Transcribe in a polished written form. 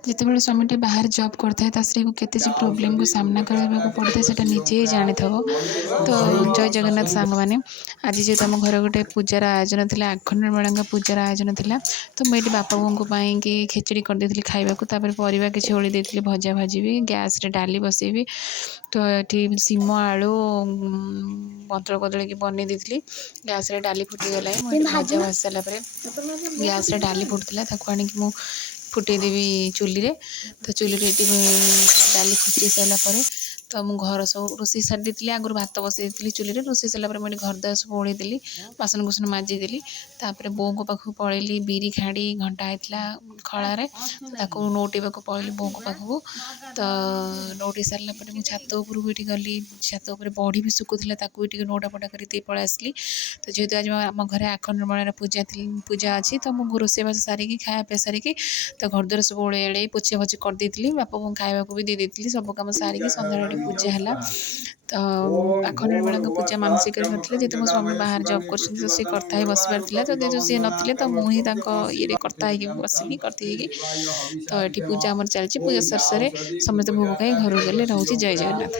ଯେତେବେଳେ ସ୍ୱାମୀଟି ବାହାରେ ଜବ୍ କରିଥାଏ ତା ସ୍ତ୍ରୀକୁ କେତେ ଯେ ପ୍ରୋବ୍ଲେମକୁ ସାମ୍ନା କରିବାକୁ ପଡ଼ିଥାଏ ସେଇଟା ନିଜେ ହିଁ ଜାଣିଥିବ। ତ ଜୟ ଜଗନ୍ନାଥ ସାଙ୍ଗମାନେ, ଆଜି ଯେହେତୁ ଆମ ଘରେ ଗୋଟେ ପୂଜାର ଆୟୋଜନ ଥିଲା, ଆଖଣ୍ଡଳମଣିଙ୍କ ପୂଜାର ଆୟୋଜନ ଥିଲା, ତ ମୁଁ ଏଇଠି ବାପା ବୋଉଙ୍କ ପାଇଁକି ଖେଚଡ଼ି କରିଦେଇଥିଲି ଖାଇବାକୁ। ତାପରେ ପରିବା କିଛି ଓଳି ଦେଇଥିଲି, ଭଜା ଭାଜିବି, ଗ୍ୟାସ୍ରେ ଡାଲି ବସେଇବି। ତ ଏଠି ସିମ ଆଳୁ ପତ୍ର କଦଳୀକି ବନେଇ ଦେଇଥିଲି। ଗ୍ୟାସ୍ରେ ଡାଲି ଫୁଟିଗଲାଣି, ମୁଁ ଏଠି ଭଜା ଭାଜି ସାରିଲା ପରେ ଗ୍ୟାସ୍ରେ ଡାଲି ଫୁଟୁଥିଲା, ତାକୁ ଆଣିକି ମୁଁ ଫୁଟେଇଦେବି ଚୁଲିରେ। ତ ଚୁଲିରେ ଏଠି ଡାଲି ଫୁଟି ସାରିଲା ପରେ ତ ମୁଁ ଘର ସବୁ ରୋଷେଇ ସାରି ଦେଇଥିଲି। ଆଗରୁ ଭାତ ବସାଇ ଦେଇଥିଲି ଚୁଲିରେ, ରୋଷେଇ ସାରିଲା ପରେ ମୁଁ ଏଠି ଘର ଦ୍ୱାର ସବୁ ଓଳେଇ ଦେଲି, ବାସନକୁସନ ମାଜିଦେଲି। ତାପରେ ବୋଉଙ୍କ ପାଖକୁ ପଳେଇଲି, ବିରି ଖାଡ଼ି ଘଣ୍ଟା ହେଇଥିଲା ଖଳାରେ, ତାକୁ ନଉଟେଇବାକୁ ପଳେଇଲି ବୋଉଙ୍କ ପାଖକୁ। ତ ନଉଟେଇ ସାରିଲା ପରେ ମୁଁ ଛାତ ଉପରକୁ ଏଠି ଗଲି, ଛାତ ଉପରେ ବଢ଼ି ବି ଶୁଖୁଥିଲା, ତାକୁ ବି ଟିକେ ନଉଟା ପଟା କରି ଦେଇ ପଳେଇ ଆସିଲି। ତ ଯେହେତୁ ଆଜି ଆମ ଘରେ ଆଖଣ୍ଡଳମଣିର ପୂଜା ଅଛି, ତ ମୁଁ ରୋଷେଇବାସ ସାରିକି ଖାଇବା ପିଇବା ସାରିକି ତ ଘରଦ୍ୱାର ସବୁ ଓଳେଇ ଆଳେଇ ପୋଛା ପୋଛି କରିଦେଇଥିଲି। ବାପା ବୋଉଙ୍କୁ ଖାଇବାକୁ ବି ଦେଇ ଦେଇଥିଲି। ସବୁ କାମ ସାରିକି ସନ୍ଧ୍ୟାବେଳେ ପୂଜା ହେଲା। ତ ଆଖଣ୍ଡଳମଣିଙ୍କ ପୂଜା ମାନସିକରେ କରିଥିଲେ, ଯେହେତୁ ମୋ ସ୍ୱାମୀ ବାହାରେ ଜବ୍ କରୁଛନ୍ତି, ତ ସିଏ କର୍ତ୍ତା ହେଇ ବସିବାର ଥିଲା। ତ ଯେହେତୁ ସିଏ ନଥିଲେ, ତ ମୁଁ ହିଁ ତାଙ୍କ ଇଏରେ କର୍ତ୍ତା ହେଇକି ବସିଲି, କର୍ତ୍ତା ହେଇକି। ତ ଏଠି ପୂଜା ଆମର ଚାଲିଛି, ପୂଜା ସରି ସମସ୍ତେ ଭୋଗ ଖାଇ ଘରକୁ ଗଲେ। ରହୁଛି, ଜୟ ଜଗନ୍ନାଥ।